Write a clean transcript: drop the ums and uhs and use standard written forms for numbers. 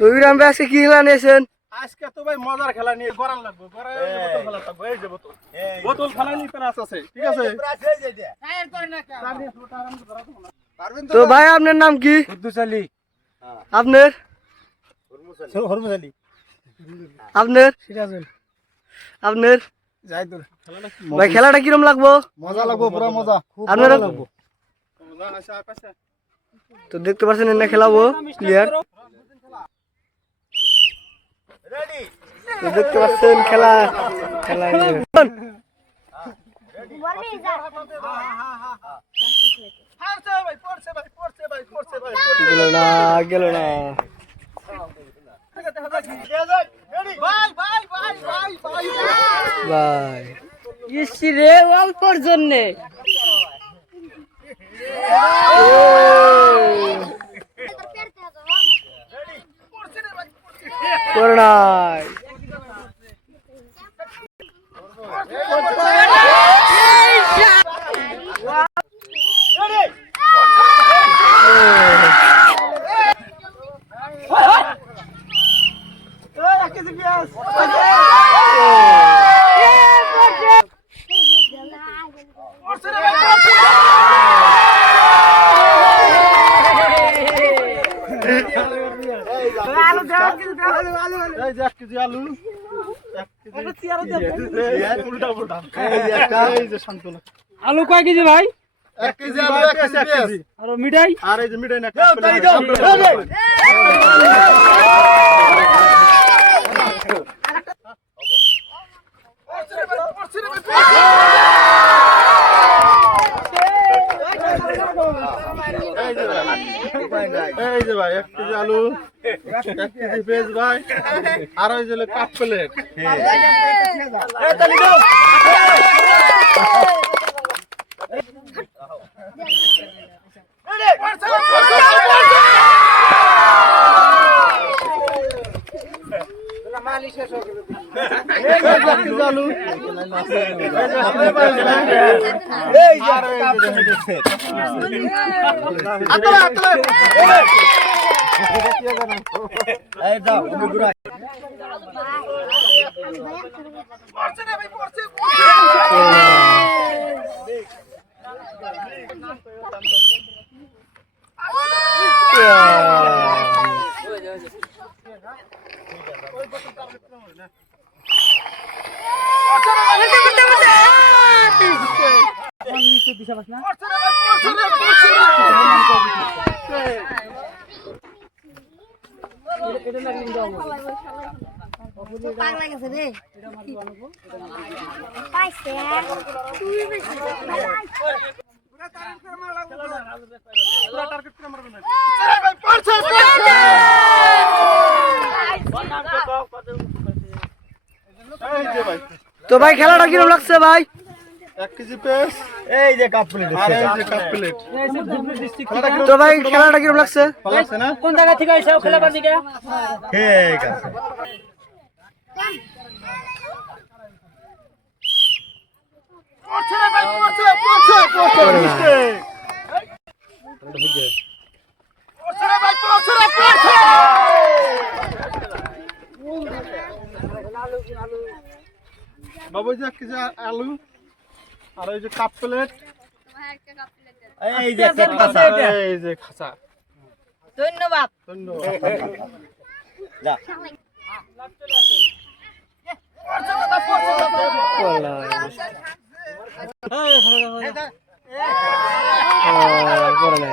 সুবিরাম ভাই আজকে কি খেলা নিয়েছেন? আজকে তো ভাই মজার খেলা নিয়ে গড়ান লাগবে, গড়ায় বোতল খেলা থাকবে। এই যে বোতল, বোতল খেলা নিয়ে প্রাস আছে, ঠিক আছে? তো ভাই আপনার নাম কি? কুদ্দুস আলী। আপনার? হরমুজ আলী। আপনার? সিরাজুল। আপনার? জাহিদুল। ভাই খেলাটা কিরম লাগবো? মজা লাগবো, পুরো মজা। আপনারা লাগবো। তো দেখতে পাচ্ছেন না খেলাবো ক্লিয়ার। তো দেখতে পাচ্ছেন খেলা খেলা গেল না ভাই ইসি রে অল্পর জন্যে করোনায় আলু কয় কেজি ভাই? 1 কেজি আলু, 1 কেজি আর মিঠাই? আর এই যে মিঠাই না এই যে ভাই 1 কেজি আলু, 1 কেজি পেঁয়াজ ভাই, আর ওই যে কাপ প্লেট। আলু পাগলা গেছে রে পাইছে তুই বেশি তো ভাই খেলাটা কিরম লাগছে ভাই? 1 কেজি পেঁয়াজ, এই যে কাপ প্লেট। আর এই যে কাপ প্লেট। তো ভাই খেলাটা কিরম লাগছে? ভালো আছে না? কোন জায়গা থেকে আইছো খেলাবার দিকে? ঠিক আছে। বাবু যে 1 কেজি আলু, আর ওই যে কাপ প্লেট, এই যে খাসা। এই যে খাসা। ধন্যবাদ। যা। করোনা